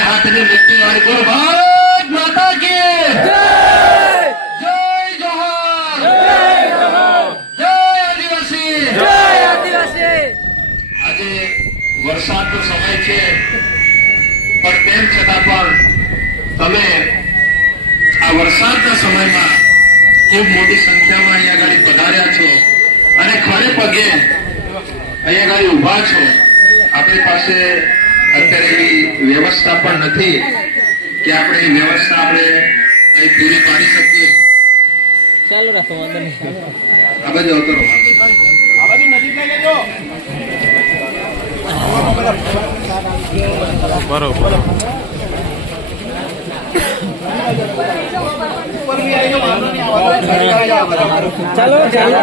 હાથની મુક્તિ વાળી બોલો ભારત માતા કી જય જોહાર જય આદિવાસી આજે વરસાદનો સમય છે પણ તેમ છતાં પણ તમે આ વરસાદના સમયમાં ખૂબ મોટી સંખ્યામાં અહીંયા આગળ પધાર્યા છો? અને ખરે પગે અહીંયા આગળ ઊભા છો? આપણી પાસે અત્યારે એવી વ્યવસ્થા પણ નથી કે આપણે વ્યવસ્થા આપણે અહીં પૂરી પાડી શકીએ. ચાલુ રાખો વાંધો નહીં. આ બાજુ આવતો રહો. બરોબર. ચાલો ચાલો.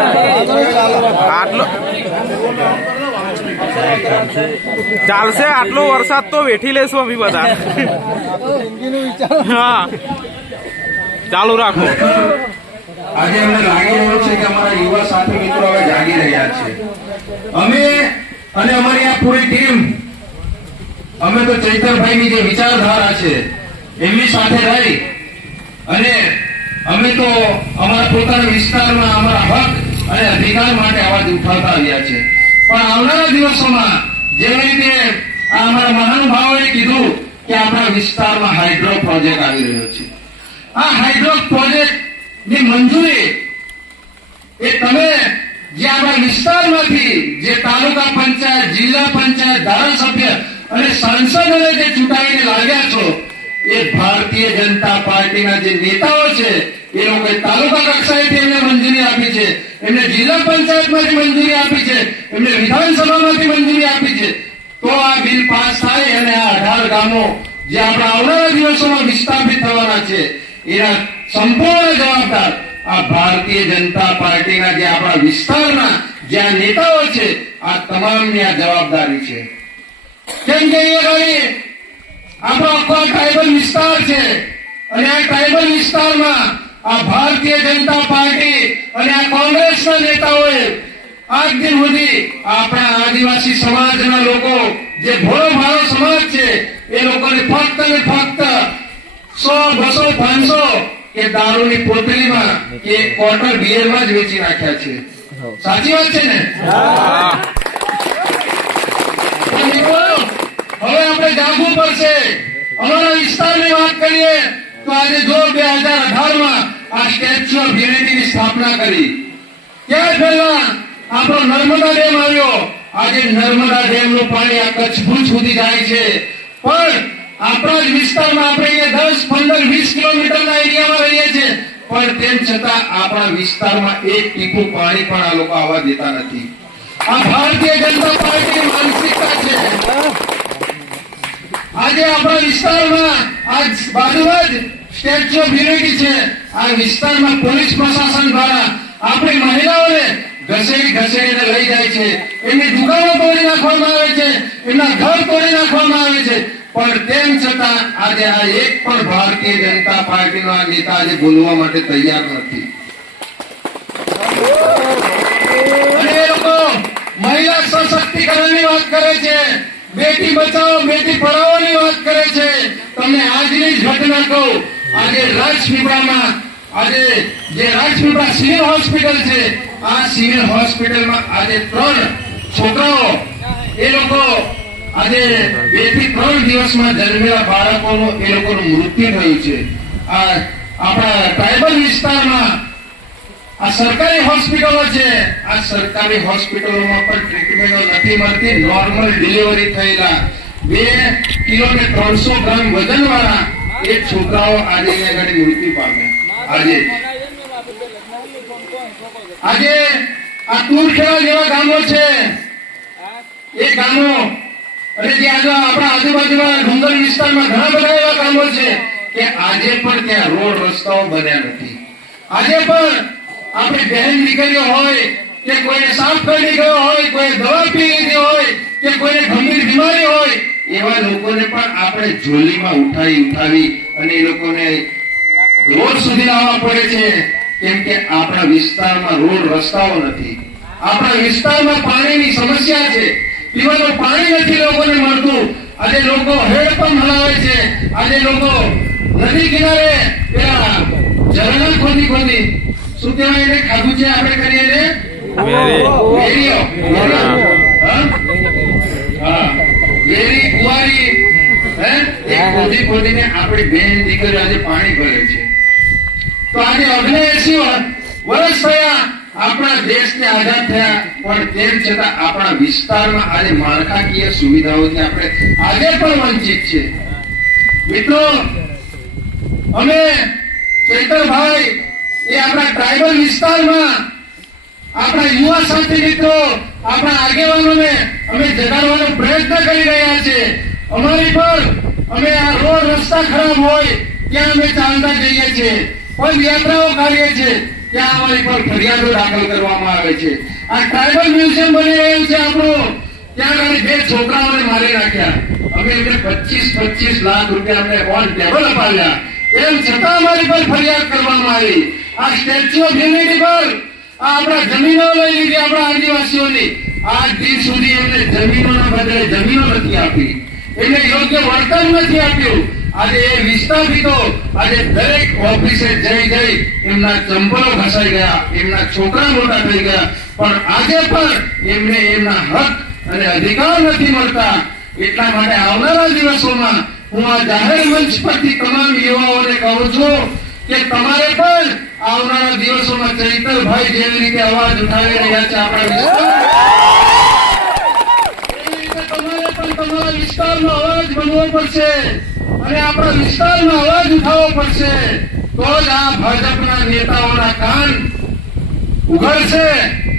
આટલો ચાલશે, આટલો વરસાદ તો વેઠી લેશું અમે બધા. હા. ચાલુ રાખો. આજે અમને લાગી રહ્યું છે કે અમારા યુવા સાથી મિત્રો હવે જાગી રહ્યા છે. અમે અને અમારી આ પૂરી ટીમ, અમે તો ચૈતરભાઈની જે વિચારધારા છે, એમની સાથે રહી અને અમે તો અમારા પોતાના વિસ્તારમાં અમારા હક અને અધિકાર માટે અવાજ ઉઠાવતા આવ્યા છે. પણ આવનારા દિવસોમાં જેવી રીતે અમારા મહાનુભાવોએ કીધું કે આપણા વિસ્તારમાં હાઇડ્રો પ્રોજેક્ટ આવી રહ્યો છે. આ હાઇડ્રો પ્રોજેક્ટની મંજૂરી એ તમે જે આપણા વિસ્તારમાંથી જે તાલુકા પંચાયત, જિલ્લા પંચાયત, ધારાસભ્ય અને સાંસદોને જે ચૂંટાઈને લાગ્યા છો, એ ભારતીય જનતા પાર્ટીના જે નેતાઓ છે એ લોકોએ તાલુકા કક્ષાએથી એમને મંજૂરી આપી છે. એમને જિલ્લા પંચાયતમાંથી મંજૂરી આપી છે. એમને વિધાનસભામાંથી મંજૂરી આપી છે. તો આ બિલ પાસ થાય અને આ અઢાર ગામો જે આપણા આવનારા દિવસોમાં વિસ્થાપિત થવાના છે, એના સંપૂર્ણ જવાબદાર આ ભારતીય જનતા પાર્ટીના જે આપણા વિસ્તારના જ્યાં નેતાઓ છે, આ તમામની આ જવાબદારી છે. કેમ કે આપણો આખો ટ્રાઇબલ વિસ્તાર છે. અને આ ટ્રાઇબલ વિસ્તારમાં આ ભારતીય જનતા પાર્ટી અને આ કોંગ્રેસના નેતાઓએ આજ દિન સુધી આપણા આદિવાસી સમાજના લોકો, જે ભોળો ભાળો સમાજ છે, એ લોકોને ફક્ત ને ફક્ત સો, બસો, પાંચસો કે દારૂની પોટલીમાં કે ક્વાર્ટર બિયરમાં જ વેચી નાખ્યા છે. સાચી વાત છે ને? હવે આપણે જાગવું પડશે. અમારા વિસ્તારની વાત કરીએ તો આજે જો બે હજાર અઢારમાં આ સ્ટેચ્યુ ઓફ યુનિટીની સ્થાપના કરી. ત્યાર પહેલા આપણો નર્મદા ડેમ આવ્યો. આજે નર્મદા ડેમનું પાણી આ કચ્છ ભુજ સુધી જાય છે. પણ આપણા જ વિસ્તારમાં આપણે અહીંયા દસ, પંદર, વીસ કિલોમીટરના એરિયામાં રહીએ છીએ. પણ તેમ છતાં આપણા વિસ્તારમાં એક ટીપું પાણી પણ આ લોકો આવવા દેતા નથી. આ ભારતીય જનતા પાર્ટીની માનસિકતા છે. આજે આપણા વિસ્તારમાં આજ બાજુમાં જ સ્ટેચ્યુ ઓફ યુનિટી છે. આ વિસ્તારમાં પોલીસ પ્રશાસન દ્વારા આપણી મહિલાઓને ઘસેડી ઘસેડીને લઈ જાય છે. એમની દુકાનો તોડી નાખવામાં આવે છે એમના ઘર તોડી નાખવામાં આવે છે. પણ તેમ છતાં આજે આ એક પણ ભારતીય જનતા પાર્ટીનો આ નેતા આજે બોલવા માટે તૈયાર નથી. અને એ મહિલા સશક્તિકરણની વાત કરે છે, બેટી બચાવો, બેટી ની વાત કરે છે. તમને આજની જ ઘટના કહું. આજે રાજપીપળામાં, આજે જે રાજપીપળા સિવિલ હોસ્પિટલ છે, આ સિવિલ હોસ્પિટલમાં આજે ત્રણ છોકરાઓ, એ લોકો આજે બેથી ત્રણ દિવસમાં જન્મેલા બાળકોનું, એ લોકોનું મૃત્યુ થયું છે. આ આપણા ટ્રાઇબલ વિસ્તારમાં આ સરકારી હોસ્પિટલો છે. આ સરકારી હોસ્પિટલોમાં પણ ટ્રીટમેન્ટો નથી મળતી. નોર્મલ ડિલિવરી થયેલા. બે કિલો ને ત્રણસો ગ્રામ વજન વાળા એ છોકરાઓ આજે આગળ મૃત્યુ પામ્યા આજે. આજે આ તુરખેડા જેવા ગામો છે. એ ગામો, અને જે આજુ આપણા આજુબાજુના ડુંગર વિસ્તારમાં ઘણા બધા એવા ગામો છે કે આજે પણ ત્યાં રોડ રસ્તાઓ બન્યા નથી. આજે પણ આપણે બહેન દીકરીઓ હોય કે કોઈને સાપ કરી ગયો હોય કોઈ દવા પી લીધી હોય, કે કોઈને ગંભીર બીમારી હોય, એવા લોકોને પણ આપણે જોલીમાં ઉઠાવી ઉઠાવી અને એ લોકોને રોડ સુધી લાવવા પડે છે. કેમ કે આપણા વિસ્તારમાં રોડ રસ્તાઓ નથી. આપણા વિસ્તારમાં પાણીની સમસ્યા છે. પીવાનું પાણી નથી લોકોને મળતું. આજે લોકો હેડ પંપ હલાવે છે. આજે લોકો નદી કિનારે પેલા ઝરણા ખોદી ખોદી શું કહેવાય એને? ખાધું છે આપણે કરીએ એને વેરી. વેરીઓ. હા? હા. વેરી કુંવારી હે એ ખોદી ખોદીને આપણી બેન દીકરીઓ આજે પાણી ભરે છે તો આજે ઓગણએસી વર્ષ થયા આપણા દેશને આઝાદ થયા પણ તેમ છતાં આપણા વિસ્તારમાં આજે માળખાકીય સુવિધાઓથી આપણે આજે પણ વંચિત છે મિત્રો અમે ચૈતરભાઈ એ આપણા ટ્રાઇબલ વિસ્તારમાં આપણા યુવા સાથી મિત્રો, આપણા આગેવાનોને અમે જગાડવાનો પ્રયત્ન કરી રહ્યા છે અમારી પર અમે આ રોડ રસ્તા ખરાબ હોય, ત્યાં અમે ચાલતા જઈએ છીએ. કોઈ યાત્રાઓ કાઢીએ છીએ, ત્યાં અમારી પર ફરિયાદો દાખલ કરવામાં આવે છે. આ ટ્રાઇબલ મ્યુઝિયમ બની રહ્યું છે આપણું. ત્યાં આગળ બે છોકરાઓને મારી નાખ્યા. અમે એમને પચીસ પચીસ લાખ રૂપિયા અમને ઓન ટેબલ અપાવ્યા. એમ છતાં અમારી પર ફરિયાદ કરવામાં આવી. આ સ્ટેચ્યુ ઓફ યુનિટી પર આપણા જમીનો લઈ લીધી આપણા આદિવાસીઓની. આજ દિન સુધી એમને જમીનોના બદલે જમીનો નથી આપી. એને યોગ્ય વળતર નથી આપ્યું. આજે એ વિસ્થાપિતો આજે દરેક ઓફિસે જઈ જઈ એમના ચંપલો ઘસાઈ ગયા, એમના છોકરા મોટા થઈ ગયા. પણ આજે પણ એમને એમના હક અને અધિકાર નથી મળતા. એટલા માટે આવનારા દિવસોમાં હું આ જાહેર મંચ પરથી તમામ યુવાઓને કહું છું કે તમારે પણ આવનારા દિવસોમાં ચૈતલભાઈ જેવી રીતે અવાજ ઉઠાવી રહ્યા છે આપણા તમારા વિસ્તારનો અવાજ બનવો પડશે અને આપણા વિસ્તારનો અવાજ ઉઠાવવો પડશે. તો જ આ ભાજપના નેતાઓના કાન ઉઘડશે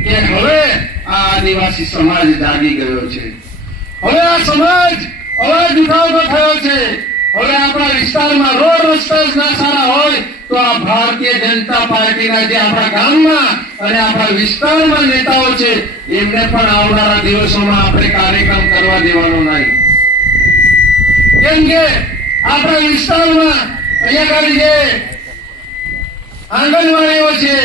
કે હવે આ આદિવાસી સમાજ જાગી ગયો છે. હવે આ સમાજ અવાજ ઉઠાવતો થયો છે. હવે આપણા વિસ્તારમાં રોડ રસ્તા ના સારા હોય તો આ ભારતીય જનતા પાર્ટીના જે આપણા ગામમાં અને આપણા વિસ્તારમાં નેતાઓ છે, એમને પણ આવનારા દિવસોમાં આપણે કાર્યક્રમ કરવા દેવાનો નહીં. કેમ કે આપણા વિસ્તારમાં અહીંયા આગળ જે આંગણવાડીઓ છે,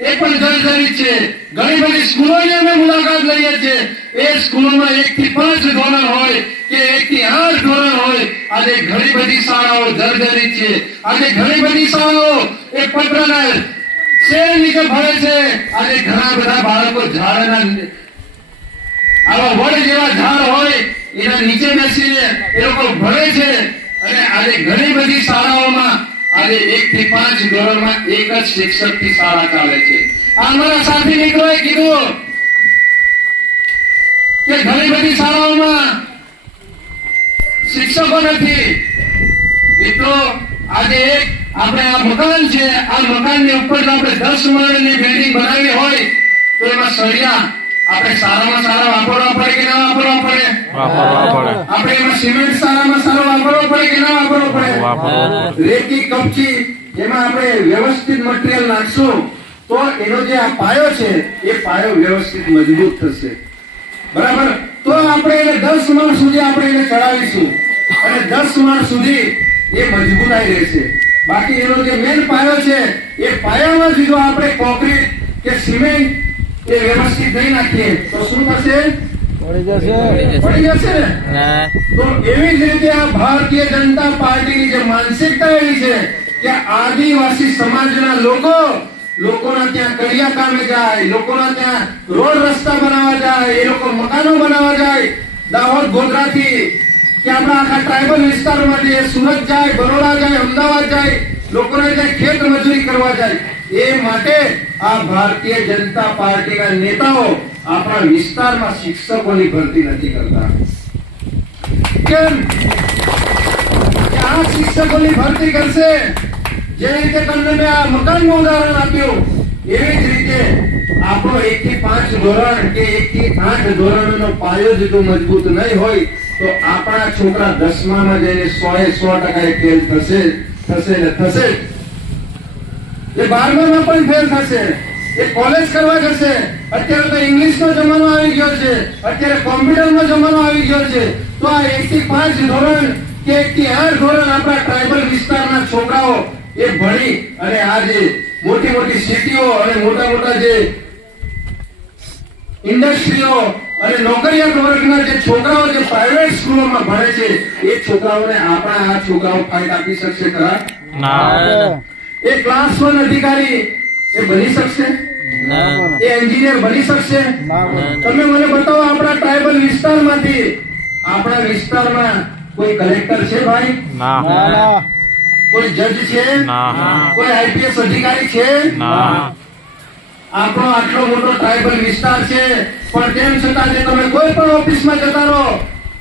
એ પણ જર્જરિત છે. ઘણી બધી સ્કૂલોની અમે મુલાકાત લઈએ છીએ. એ સ્કૂલમાં એક થી પાંચ ધોરણ હોય કે એક થી આઠ ધોરણ હોય, આજે ઘણી બધી શાળાઓ જર્જરિત છે. આજે ઘણી બધી શાળાઓ એ પત્રના શેર નીચે ભરે છે. આજે ઘણા બધા બાળકો ઝાડના આવા વડ જેવા ઝાડ હોય, એના નીચે બેસીને એ લોકો ભણે છે. અને આજે ઘણી બધી શાળાઓમાં આજે એક થી પાંચ ધોરણમાં એક જ શિક્ષકથી શાળા ચાલે છે. આ અમારા સાથી મિત્રોએ કીધું કે ઘણી બધી શાળાઓમાં શિક્ષકો નથી. મિત્રો આજે એક આપણે આ મકાન છે આ મકાનની ઉપર આપણે દસ માળની બિલ્ડિંગ બનાવી હોય તો એમાં સળિયા આપણે સારામાં સારા વાપરવા પડે કે ના વાપરવા પડે? આપણે એમાં સિમેન્ટ સારામાં સારો વાપરવો પડે કે ના વાપરવો પડે? રેતી કપચી એમાં આપણે વ્યવસ્થિત મટીરિયલ નાખશું તો એનો જે આ પાયો છે એ પાયો વ્યવસ્થિત મજબૂત થશે. બરાબર? તો આપણે એને દસ માળ સુધી આપણે એને ચડાવીશું. અને દસ માળ સુધી એ મજબૂતાઈ રહેશે. બાકી એનો જે મેન પાયો છે એ પાયામાં જ જો આપણે કોન્ક્રીટ કે સિમેન્ટ એ વ્યવસ્થિત નહીં નાખીએ તો શું થશે? પડી જશે. ને. તો એવી જ રીતે આ ભારતીય જનતા પાર્ટીની જે માનસિકતા એવી છે કે આદિવાસી સમાજના લોકો લોકોના ત્યાં કડિયા કામે જાય, લોકોના ત્યાં રોડ રસ્તા બનાવવા જાય, એ લોકો મકાનો બનાવવા જાય. દાહોદ, ગોધરાથી કે આપણા આખા ટ્રાઇબલ વિસ્તારોમાંથી એ સુરત જાય, બરોડા જાય, અમદાવાદ જાય, લોકોને ત્યાં ખેત મજૂરી કરવા જાય. એ માટે આ ભારતીય જનતા પાર્ટીના નેતાઓ આપણા વિસ્તારમાં શિક્ષકોની ભરતી નથી કરતા. કેમ? આ શિક્ષકોની ભરતી કરશે. જે રીતે તમને મેં આ મકાનનું ઉદાહરણ આપ્યું, એવી જ રીતે આપણો એક થી પાંચ ધોરણ કે એક થી આઠ ધોરણનો પાયો જ મજબૂત નહીં હોય, તો આપણા છોકરા દસમામાં જઈને સો એ સો ટકા ફેલ થશે થશે ને થશે. એ બારમામાં પણ ફેલ થશે. એ કોલેજ કરવા જશે. અત્યારે તો ઇંગ્લિશનો જમાનો આવી ગયો છે. અત્યારે કોમ્પ્યુટરનો જમાનો આવી ગયો છે. તો આ એક થી પાંચ ધોરણ કે એક થી આઠ ધોરણ આપણા ટ્રાઇબલ વિસ્તારના છોકરાઓ એ ભણી અને આજે મોટી મોટી સિટીઓ અને મોટા મોટા જે ઇન્ડસ્ટ્રીઓ અને નોકરિયાત વર્ગના જે છોકરાઓ જે પ્રાઇવેટ સ્કૂલોમાં ભણે છે એ છોકરાઓને આપણા આ છોકરાઓ ફાઇટ આપી શકશે ખરા? ના. એ ક્લાસ વન અધિકારી એ બની શકશે? એ એન્જિનિયર બની શકશે? તમે મને બતાવો આપણા ટ્રાઇબલ વિસ્તારમાંથી. આપણા વિસ્તારમાં કોઈ કલેક્ટર છે ભાઈ? ના. કોઈ જજ છે? કોઈ આઈપીએસ અધિકારી છે? આપણો આટલો મોટો ટ્રાઇબલ વિસ્તાર છે. પણ તેમ છતાં જે તમે કોઈ પણ ઓફિસમાં જતા રહો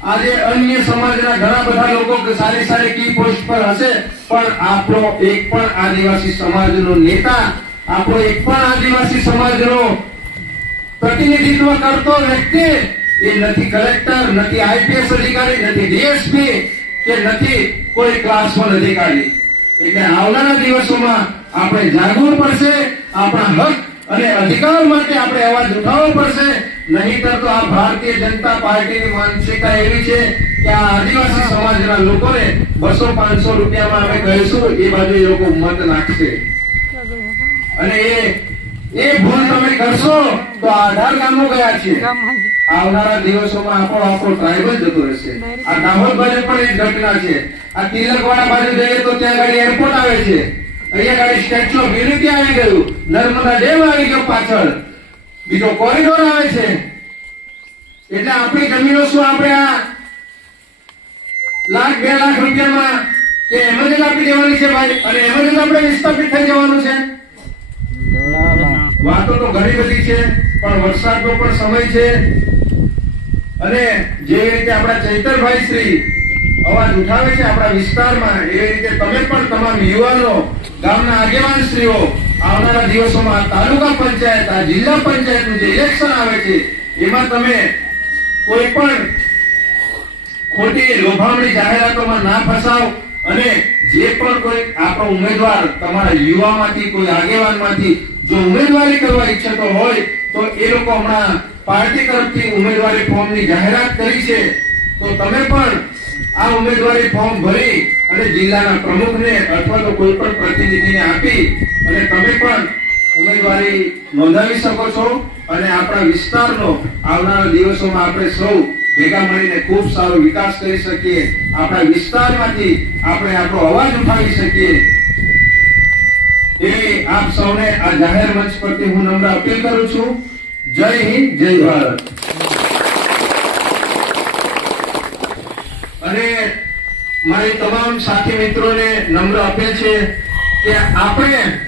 આજે અન્ય સમાજના ઘણા બધા લોકો સારી સારી કી પોસ્ટ પર હશે. પણ આપણો એક પણ આદિવાસી સમાજનો નેતા આપણો એક પણ આદિવાસી સમાજનો પ્રતિનિધિત્વ કરતો વ્યક્તિ એ નથી કલેક્ટર નથી આઈપીએસ અધિકારી નથી ડીએસપી કે નથી કોઈ ક્લાસ વન અધિકારી. એટલે આવનારા દિવસોમાં આપણે જાગવું પડશે, આપણા હક અને અધિકાર માટે આપણે અવાજ ઉઠાવવો પડશે. નહીતર તો આ ભારતીય જનતા પાર્ટીની માનસિકતા એવી છે કે આ આદિવાસી સમાજના લોકોને બસો પાંચસો રૂપિયામાં અમે કહીશું, એ બાજુ એ લોકો મત નાખશે. અને એ એ ભૂલ તમે કરશો તો આધાર ગામો ગયા છે. આવનારા દિવસોમાં આપણો આપણો ટ્રાઇબલ જતો રહેશે. આ દાહોદ બાજુ પણ એક ઘટના છે. આ તિલકવાડા બાજુ જઈએ તો ત્યાં ગાડી એરપોર્ટ આવે છે. અહીંયા ગાડી સ્ટેચ્યુ ઓફ યુનિટી આવી ગયું. નર્મદા ડેમ આવી ગયો પાછળ. બીજો કોરિડોર આવે છે. એટલે આપણી જમીનો શું આપણે આ લાખ બે લાખ રૂપિયામાં કે એમ જ આપી દેવાની છે ભાઈ? અને એમ જ આપણે વિસ્થાપિત થઈ જવાનું છે. વાતો તો ઘણી બધી છે. પણ વરસાદનો પણ સમય છે. અને જે રીતે આપણા ચૈતરભાઈ શ્રી અવાજ ઉઠાવે છે આપણા વિસ્તારમાં, એ રીતે તમે પણ તમામ યુવાનો, ગામના આગેવાન શ્રીઓ આવનારા દિવસોમાં તાલુકા પંચાયત, આ જિલ્લા પંચાયતનું જે ઇલેક્શન આવે છે, એમાં તમે કોઈ પણ ખોટી લોભામણી જાહેરાતોમાં ના ફસાવ અને જે પણ કોઈ આપણો ઉમેદવાર તમારા યુવામાંથી, કોઈ આગેવાનમાંથી જો ઉમેદવારી કરવા ઈચ્છતો હોય તો એ લોકો હમણાં પાર્ટી તરફથી ઉમેદવારી ફોર્મની જાહેરાત કરી છે. તો તમે પણ આ ઉમેદવારી ફોર્મ ભરી અને જિલ્લાના પ્રમુખને અથવા તો કોઈ પણ પ્રતિનિધિને આપી અને તમે પણ ઉમેદવારી નોંધાવી શકો છો અને આપણા વિસ્તારનો આવનારા દિવસોમાં આપણે સૌ ભેગા મળીને ખૂબ સારો વિકાસ કરી શકીએ. આપણા વિસ્તારમાંથી આપણે આપણો અવાજ ઉઠાવી શકીએ. એવી આપ સૌને આ જાહેર મંચ પરથી હું નમ્ર અપીલ કરું છું. જય હિન્દ, જય ભારત. અને મારી તમામ સાથી મિત્રોને નમ્ર અપીલ છે કે આપણે